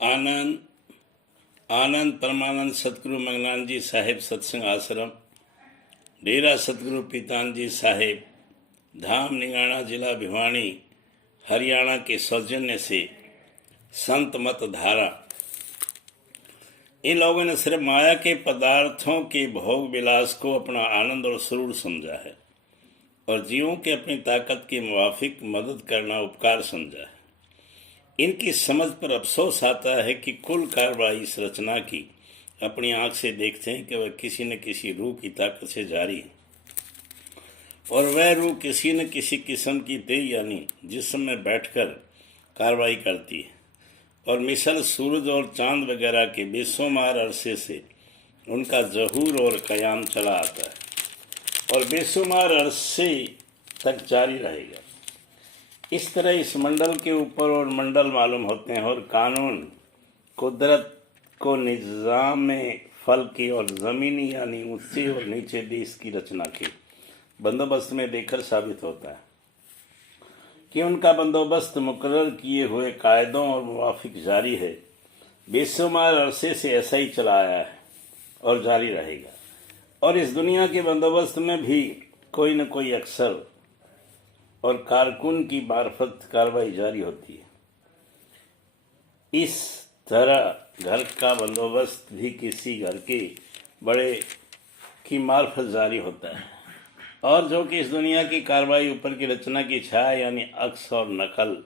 आनंद आनंद परमानंद सतगुरु मंगलान जी साहेब सत्संग आश्रम, डेरा सतगुरु पीतान जी साहेब, धाम निगाना, जिला भिवानी, हरियाणा के सौजन्य से संत मत धारा। इन लोगों ने सिर्फ माया के पदार्थों के भोग विलास को अपना आनंद और सुरूर समझा है और जीवों के अपनी ताकत के मुवाफिक मदद करना उपकार समझा है। इनकी समझ पर अफसोस आता है कि कुल कार्रवाई इस रचना की अपनी आंख से देखते हैं कि वह किसी न किसी रूह की ताकत से जारी है और वह रूह किसी न किसी किस्म की देह यानी जिस्म में बैठकर कार्रवाई करती है और मिसल सूरज और चांद वगैरह के बेशुमार अरसे से उनका ज़हूर और क़याम चला आता है और बेशुमार अरसे तक जारी रहेगा। इस तरह इस मंडल के ऊपर और मंडल मालूम होते हैं और कानून कुदरत को निज़ाम में फल की और ज़मीनी यानी ऊंचे और नीचे देश की रचना के बंदोबस्त में देखकर साबित होता है कि उनका बंदोबस्त मुकर्रर किए हुए कायदों और मुवाफिक जारी है। बेशुमार अरसे से ऐसा ही चला आया है और जारी रहेगा और इस दुनिया के बंदोबस्त में भी कोई न कोई अक्सर और कारकुन की मार्फत कार्रवाई जारी होती है। इस तरह घर का बंदोबस्त भी किसी घर के बड़े की मार्फत जारी होता है और जो कि इस दुनिया की कार्रवाई ऊपर की रचना की छाया यानी अक्स और नकल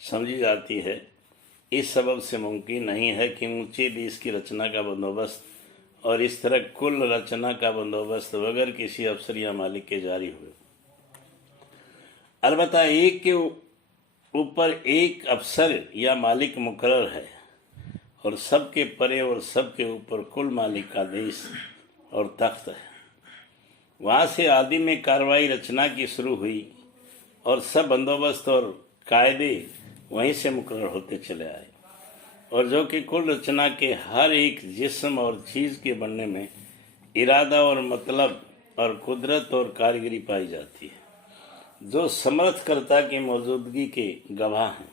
समझी जाती है, इस सबब से मुमकिन नहीं है कि ऊंचे देश की रचना का बंदोबस्त और इस तरह कुल रचना का बंदोबस्त बगैर किसी अफसर या मालिक के जारी हुए। अलबत्ता एक के ऊपर एक अफसर या मालिक मुकर्रर है और सबके परे और सबके ऊपर कुल मालिक का देश और तख्त है। वहाँ से आदि में कार्रवाई रचना की शुरू हुई और सब बंदोबस्त और कायदे वहीं से मुकर्रर होते चले आए और जो कि कुल रचना के हर एक जिस्म और चीज़ के बनने में इरादा और मतलब और कुदरत और कारीगरी पाई जाती है, जो समर्थकर्ता की मौजूदगी के गवाह हैं।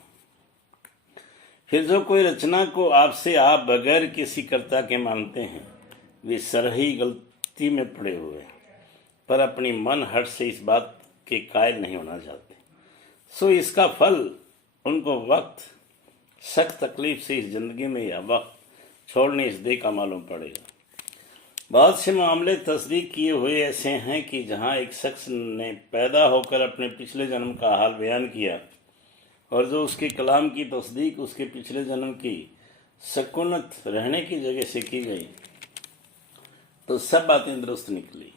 फिर जो कोई रचना को आपसे आप बगैर किसी कर्ता के मानते हैं, वे सरही गलती में पड़े हुए हैं पर अपनी मन हट से इस बात के कायल नहीं होना चाहते। सो इसका फल उनको वक्त सख्त तकलीफ से इस जिंदगी में या वक्त छोड़ने इस देह का मालूम पड़ेगा। बहुत से मामले तस्दीक किए हुए ऐसे हैं कि जहां एक शख्स ने पैदा होकर अपने पिछले जन्म का हाल बयान किया और जो उसके कलाम की तस्दीक उसके पिछले जन्म की सकूनत रहने की जगह से की गई तो सब बातें दुरुस्त निकली।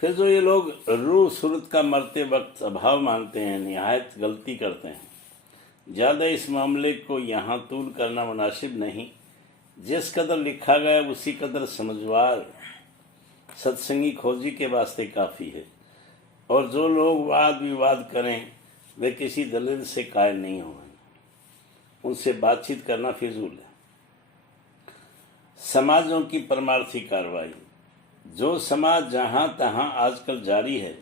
फिर जो ये लोग रूह सूरत का मरते वक्त अभाव मानते हैं, निहायत गलती करते हैं। ज़्यादा इस मामले को यहाँ तूल करना मुनासिब नहीं। जिस कदर लिखा गया उसी कदर समझवार सत्संगी खोजी के वास्ते काफ़ी है और जो लोग वाद विवाद करें वे किसी दलील से कायल नहीं होंगे, उनसे बातचीत करना फिजूल है। समाजों की परमार्थी कार्रवाई जो समाज जहाँ तहाँ आजकल जारी है,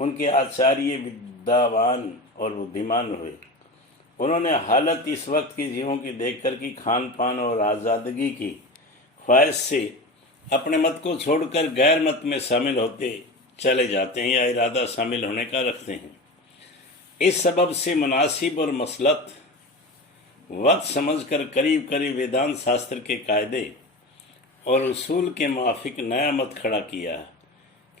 उनके आचार्य विद्वान और बुद्धिमान हुए। उन्होंने हालत इस वक्त के जीवों की देखकर कि खान पान और आज़ादगी की ख्वाहिश से अपने मत को छोड़कर गैर मत में शामिल होते चले जाते हैं या इरादा शामिल होने का रखते हैं। इस सबब से मुनासिब और मसलत वक्त समझकर करीब करीब वेदांत शास्त्र के कायदे और उसूल के मुआफिक नया मत खड़ा किया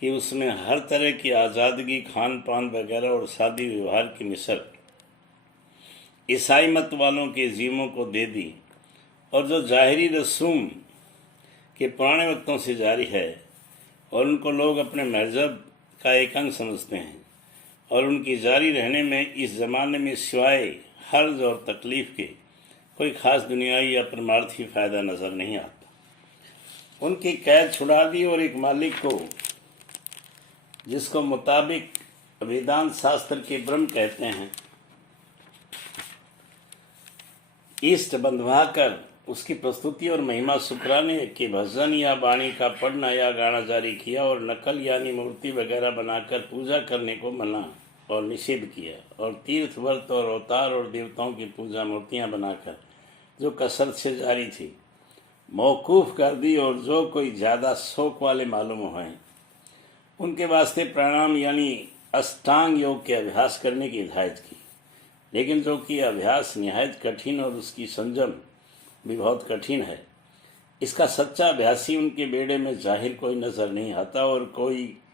कि उसमें हर तरह की आज़ादगी खान पान वगैरह और शादी व्यवहार की मिसल ईसाई मत वालों के जीवों को दे दी और जो ज़ाहिरी रसूम के पुराने वक्तों से जारी है और उनको लोग अपने मजहब का एक अंग समझते हैं और उनकी जारी रहने में इस ज़माने में सिवाय हर्ज और तकलीफ़ के कोई ख़ास दुनियावी या परमार्थी फ़ायदा नज़र नहीं आता। उनकी कैद छुड़ा दी और एक मालिक को जिसको मुताबिक वेदांत शास्त्र के ब्रह्म कहते हैं इष्ट बंधवा कर उसकी प्रस्तुति और महिमा शुक्राने के भजन या वाणी का पढ़ना या गाना जारी किया और नकल यानी मूर्ति वगैरह बनाकर पूजा करने को मना और निषेध किया और तीर्थ व्रत और अवतार और देवताओं की पूजा मूर्तियां बनाकर जो कसरत से जारी थी मौकूफ़ कर दी, और जो कोई ज़्यादा शौक वाले मालूम हुए उनके वास्ते प्राणायाम यानी अष्टांग योग के अभ्यास करने की हिदायत की। लेकिन जो कि अभ्यास निहायत कठिन और उसकी संयम भी बहुत कठिन है, इसका सच्चा अभ्यासी उनके बेड़े में जाहिर कोई नज़र नहीं आता, और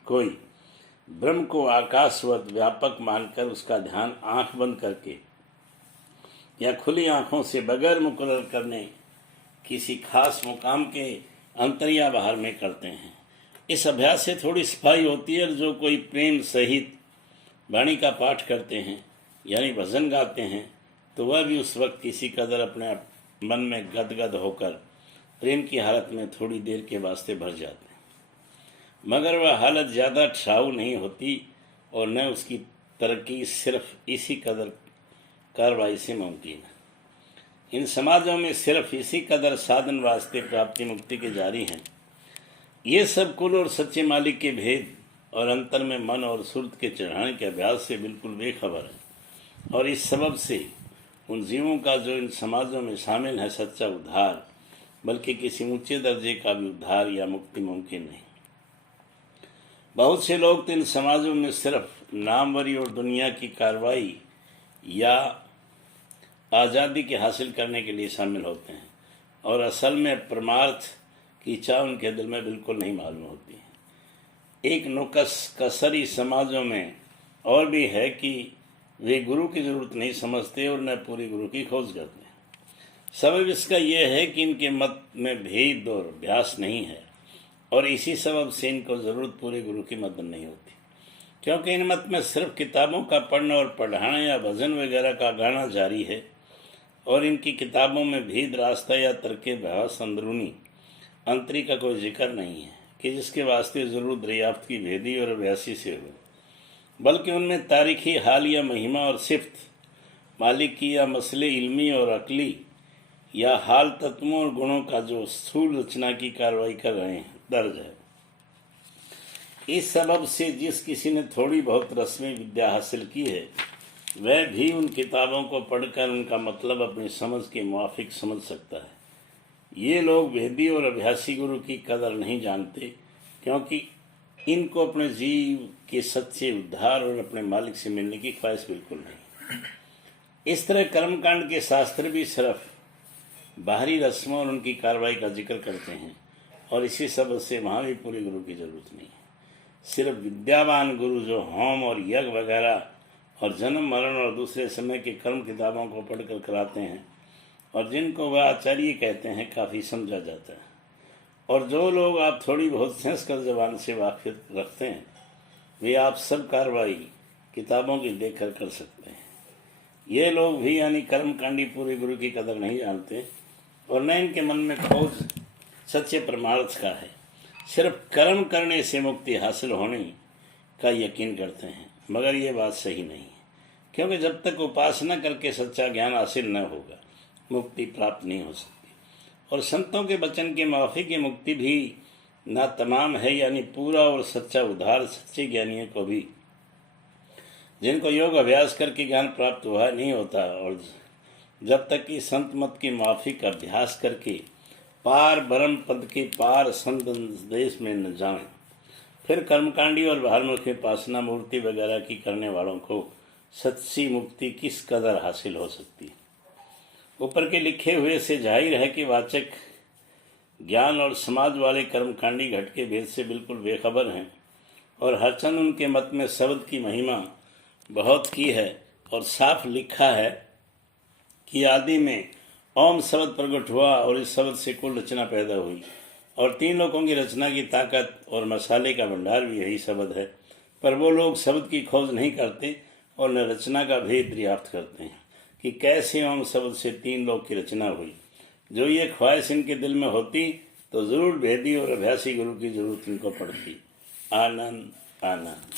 कोई ब्रह्म को आकाशवत व्यापक मानकर उसका ध्यान आंख बंद करके या खुली आंखों से बगैर मुकर्रर करने किसी खास मुकाम के अंतर या बाहर में करते हैं। इस अभ्यास से थोड़ी सफाई होती है, और जो कोई प्रेम सहित वाणी का पाठ करते हैं यानी भजन गाते हैं, तो वह भी उस वक्त किसी कदर अपने मन में गदगद होकर प्रेम की हालत में थोड़ी देर के वास्ते भर जाते हैं, मगर वह हालत ज़्यादा ठहराऊ नहीं होती, और न उसकी तरक्की सिर्फ इसी कदर कार्रवाई से मुमकिन है। इन समाजों में सिर्फ इसी कदर साधन वास्ते प्राप्ति मुक्ति के जारी हैं। ये सब कुल और सच्चे मालिक के भेद और अंतर में मन और सुरत के चढ़ाने के अभ्यास से बिल्कुल बेखबर है, और इस सबब से उन जीवों का जो इन समाजों में शामिल है सच्चा उद्धार, बल्कि किसी ऊंचे दर्जे का भी उद्धार या मुक्ति मुमकिन नहीं। बहुत से लोग तो इन समाजों में सिर्फ नामवरी और दुनिया की कार्रवाई या आज़ादी के हासिल करने के लिए शामिल होते हैं, और असल में परमार्थ की चाह उनके दिल में बिल्कुल नहीं मालूम होती है। एक नुकस कसरी समाजों में और भी है कि वे गुरु की ज़रूरत नहीं समझते और न पूरी गुरु की खोज करते हैं। सबब इसका यह है कि इनके मत में भेद और अभ्यास नहीं है, और इसी सबब से इनको ज़रूरत पूरे गुरु की मदद नहीं होती, क्योंकि इन मत में सिर्फ किताबों का पढ़ना और पढ़ाना या भजन वगैरह का गाना जारी है, और इनकी किताबों में भेद रास्ता या तर्के बहस अंदरूनी अंतरी का कोई जिक्र नहीं है कि जिसके वास्ते ज़रूर दरियाफ्त की भेदी और अभ्यासी से हो, बल्कि उनमें तारीखी हाल या महिमा और सिफ्त मालिक की या मसले इल्मी और अकली या हाल तत्वों और गुणों का जो स्थूल रचना की कार्रवाई कर रहे हैं दर्ज है। इस सबब से जिस किसी ने थोड़ी बहुत रस्मी विद्या हासिल की है, वह भी उन किताबों को पढ़कर उनका मतलब अपनी समझ के मुआफिक समझ सकता है। ये लोग वेदी और अभ्यासी गुरु की कदर नहीं जानते, क्योंकि इनको अपने जीव के सच्चे उद्धार और अपने मालिक से मिलने की ख्वाहिश बिल्कुल नहीं। इस तरह कर्मकांड के शास्त्र भी सिर्फ बाहरी रस्मों और उनकी कार्रवाई का जिक्र करते हैं, और इसी सबब से वहाँ भी पूरे गुरु की जरूरत नहीं है। सिर्फ विद्यावान गुरु जो होम और यज्ञ वगैरह और जन्म मरण और दूसरे समय के कर्म किताबों को पढ़कर कराते हैं, और जिनको वह आचार्य कहते हैं, काफ़ी समझा जाता है। और जो लोग आप थोड़ी बहुत सेंस कर जबान से वाकिफ रखते हैं, वे आप सब कार्रवाई किताबों की देख कर सकते हैं। ये लोग भी यानी कर्मकांडी पूरे गुरु की कदर नहीं जानते, और न इनके मन में खोज सच्चे परमार्थ का है। सिर्फ कर्म करने से मुक्ति हासिल होने का यकीन करते हैं, मगर ये बात सही नहीं है, क्योंकि जब तक उपासना करके सच्चा ज्ञान हासिल न होगा मुक्ति प्राप्त नहीं हो सकती। और संतों के वचन के माफी की मुक्ति भी ना तमाम है, यानी पूरा और सच्चा उद्धार सच्चे ज्ञानियों को भी, जिनको योग अभ्यास करके ज्ञान प्राप्त हुआ नहीं होता, और जब तक कि संत मत की माफी का अभ्यास करके पार ब्रह्म पद के पार संत देश में न जाएं, फिर कर्मकांडी और बाहरमुखी उपासना मूर्ति वगैरह की करने वालों को सच्ची मुक्ति किस कदर हासिल हो सकती है। ऊपर के लिखे हुए से जाहिर है कि वाचक ज्ञान और समाज वाले कर्मकांडी घट के भेद से बिल्कुल बेखबर हैं, और हरचंद उनके मत में शब्द की महिमा बहुत की है, और साफ लिखा है कि आदि में ओम शब्द प्रकट हुआ, और इस शब्द से कुल रचना पैदा हुई, और तीन लोगों की रचना की ताकत और मसाले का भंडार भी यही शब्द है। पर वो लोग शब्द की खोज नहीं करते और न रचना का भेद दरियाफ्त करते हैं कि कैसे ओम शब्द से तीन लोग की रचना हुई। जो ये ख्वाहिश इनके दिल में होती तो ज़रूर भेदी और अभ्यासी गुरु की जरूरत इनको पड़ती। आनंद आनंद।